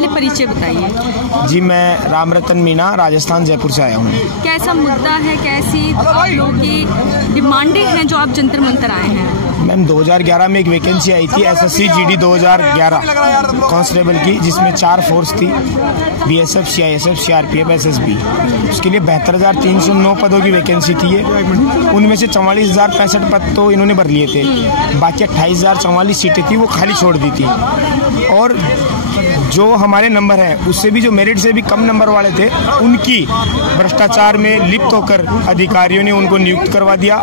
पहले परिचय बताइए। जी, मैं राम रतन मीना, राजस्थान जयपुर से आया हूँ। कैसा मुद्दा है, कैसी आप लोगों की डिमांडें हैं जो आप जंतर मंतर आए हैं? मैम, 2011 में एक वैकेंसी आई थी एसएससी जीडी 2011 कांस्टेबल की, जिसमें 4 फोर्स थी, बीएसएफ, सीआईएसएफ, सीआरपीएफ, एसएसबी। उसके लिए 72,309 पदों की वैकेंसी थी ये। उनमें से 44,065 पद तो इन्होंने भर लिए थे, बाकी 28,044 सीटें थी वो खाली छोड़ दी थी। और जो हमारे नंबर हैं उससे भी, जो मेरिट से भी कम नंबर वाले थे, उनकी भ्रष्टाचार में लिप्त होकर अधिकारियों ने उनको नियुक्त करवा दिया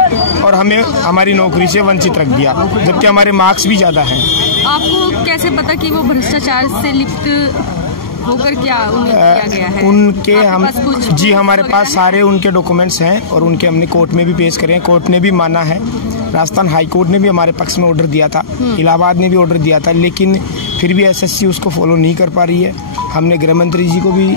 और हमें हमारी नौकरी से वंचित रख दिया, जबकि हमारे मार्क्स भी ज़्यादा हैं। आपको कैसे पता कि वो भ्रष्टाचार से लिप्त होकर क्या उन्हें किया गया है? उनके हम जी, हमारे पास सारे उनके डॉक्यूमेंट्स हैं और उनके हमने कोर्ट में भी पेश करे हैं। कोर्ट ने भी माना है, राजस्थान हाई कोर्ट ने भी हमारे पक्ष में ऑर्डर दिया था, इलाहाबाद ने भी ऑर्डर दिया था, लेकिन फिर भी एसएससी उसको फॉलो नहीं कर पा रही है। हमने गृह मंत्री जी को भी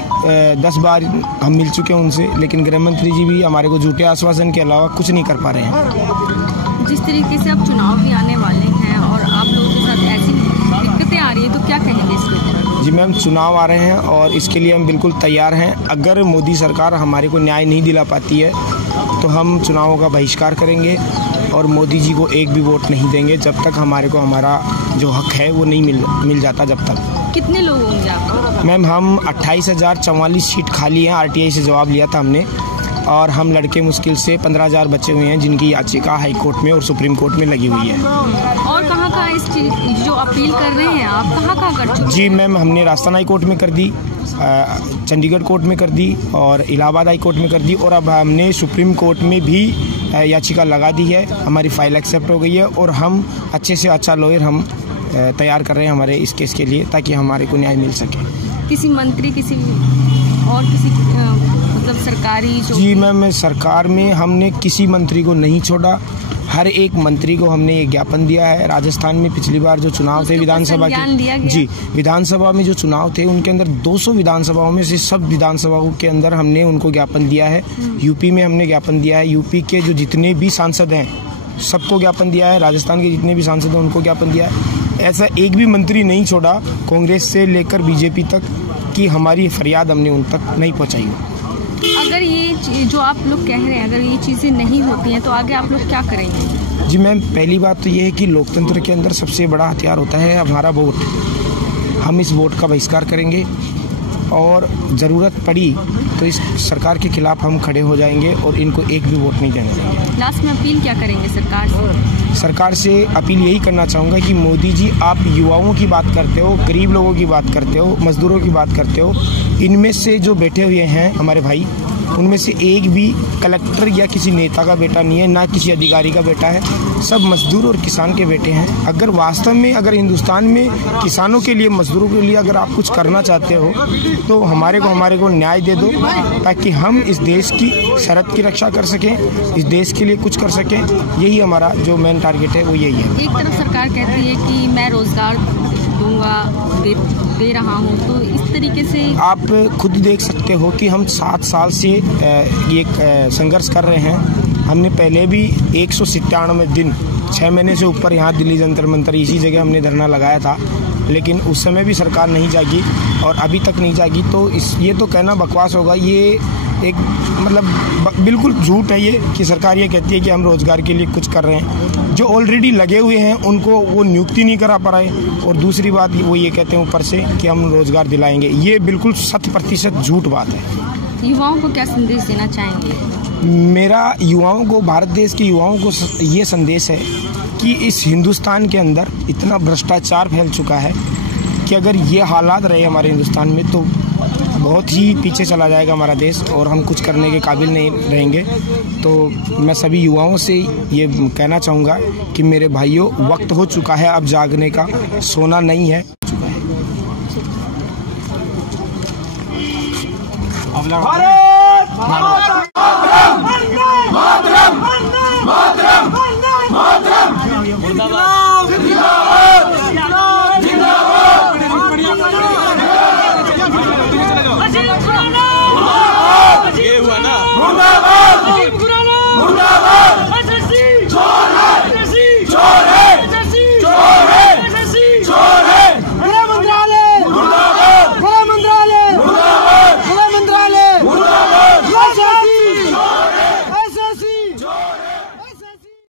10 बार हम मिल चुके हैं उनसे, लेकिन गृह मंत्री जी भी हमारे को झूठे आश्वासन के अलावा कुछ नहीं कर पा रहे हैं। जिस तरीके से अब चुनाव भी आने वाले हैं और आप लोगों के साथ ऐसी दिक्कतें आ रही है, तो क्या कहेंगे इसके? जी मैम, चुनाव आ रहे हैं और इसके लिए हम बिल्कुल तैयार हैं। अगर मोदी सरकार हमारे को न्याय नहीं दिला पाती है तो हम चुनावों का बहिष्कार करेंगे और मोदी जी को एक भी वोट नहीं देंगे जब तक हमारे को हमारा जो हक है वो नहीं मिल जाता। जब तक। कितने लोग होंगे आप? मैम, हम 28,044 सीट खाली हैं, आरटीआई से जवाब लिया था हमने, और हम लड़के मुश्किल से 15,000 बचे हुए हैं जिनकी याचिका हाई कोर्ट में और सुप्रीम कोर्ट में लगी हुई है। और कहाँ इस चीज जो अपील कर रहे हैं आप, कहाँ कर चुके? जी मैम, हमने राजस्थान हाई कोर्ट में कर दी, चंडीगढ़ कोर्ट में कर दी और इलाहाबाद हाई कोर्ट में कर दी, और अब हमने सुप्रीम कोर्ट में भी याचिका लगा दी है। हमारी फाइल एक्सेप्ट हो गई है और हम अच्छे से अच्छा लॉयर हम तैयार कर रहे हैं हमारे इस केस के लिए, ताकि हमारे को न्याय मिल सके। किसी मंत्री, किसी मतलब सरकारी जी मैम, सरकार में हमने किसी मंत्री को नहीं छोड़ा, हर एक मंत्री को हमने ये ज्ञापन दिया है। राजस्थान में पिछली बार जो चुनाव थे विधानसभा के, जी विधानसभा में जो चुनाव थे उनके अंदर 200 विधानसभाओं में से सब विधानसभाओं के अंदर हमने उनको ज्ञापन दिया है। यूपी में हमने ज्ञापन दिया है, यूपी के जो जितने भी सांसद हैं सबको ज्ञापन दिया है, राजस्थान के जितने भी सांसद हैं उनको ज्ञापन दिया है। ऐसा एक भी मंत्री नहीं छोड़ा, कांग्रेस से लेकर बीजेपी तक, कि हमारी फरियाद हमने उन तक नहीं पहुँचाई। अगर ये जो आप लोग कह रहे हैं, अगर ये चीज़ें नहीं होती हैं तो आगे आप लोग क्या करेंगे? जी मैम, पहली बात तो ये है कि लोकतंत्र के अंदर सबसे बड़ा हथियार होता है हमारा वोट। हम इस वोट का बहिष्कार करेंगे और ज़रूरत पड़ी तो इस सरकार के खिलाफ हम खड़े हो जाएंगे और इनको एक भी वोट नहीं देने देंगे। लास्ट में अपील क्या करेंगे सरकार से? सरकार से अपील यही करना चाहूँगा कि मोदी जी, आप युवाओं की बात करते हो, गरीब लोगों की बात करते हो, मजदूरों की बात करते हो, इनमें से जो बैठे हुए हैं हमारे भाई, उनमें से एक भी कलेक्टर या किसी नेता का बेटा नहीं है, ना किसी अधिकारी का बेटा है, सब मजदूर और किसान के बेटे हैं। अगर वास्तव में अगर हिंदुस्तान में किसानों के लिए, मजदूरों के लिए अगर आप कुछ करना चाहते हो तो हमारे को न्याय दे दो, ताकि हम इस देश की सरहद की रक्षा कर सकें, इस देश के लिए कुछ कर सकें। यही हमारा जो मेन टारगेट है वो यही है। एक तरफ सरकार कहती है कि मैं रोजगार दूंगा, दे रहा हूँ, तो इस तरीके से आप खुद देख सकते हो कि हम 7 साल से ये संघर्ष कर रहे हैं। हमने पहले भी 197 दिन 6 महीने से ऊपर यहाँ दिल्ली जंतर मंतर इसी जगह हमने धरना लगाया था, लेकिन उस समय भी सरकार नहीं जागी और अभी तक नहीं जागी। तो ये तो कहना बकवास होगा, ये एक मतलब बिल्कुल झूठ है ये कि सरकार ये कहती है कि हम रोजगार के लिए कुछ कर रहे हैं। जो ऑलरेडी लगे हुए हैं उनको वो नियुक्ति नहीं करा पा रहे, और दूसरी बात वो ये कहते हैं ऊपर से कि हम रोजगार दिलाएंगे। ये बिल्कुल 100% झूठ बात है। युवाओं को क्या संदेश देना चाहेंगे? मेरा युवाओं को, भारत देश के युवाओं को ये संदेश है कि इस हिंदुस्तान के अंदर इतना भ्रष्टाचार फैल चुका है कि अगर ये हालात रहे हमारे हिंदुस्तान में तो बहुत ही पीछे चला जाएगा हमारा देश और हम कुछ करने के काबिल नहीं रहेंगे। तो मैं सभी युवाओं से ये कहना चाहूँगा कि मेरे भाइयों, वक्त हो चुका है अब जागने का, सोना नहीं है। भारत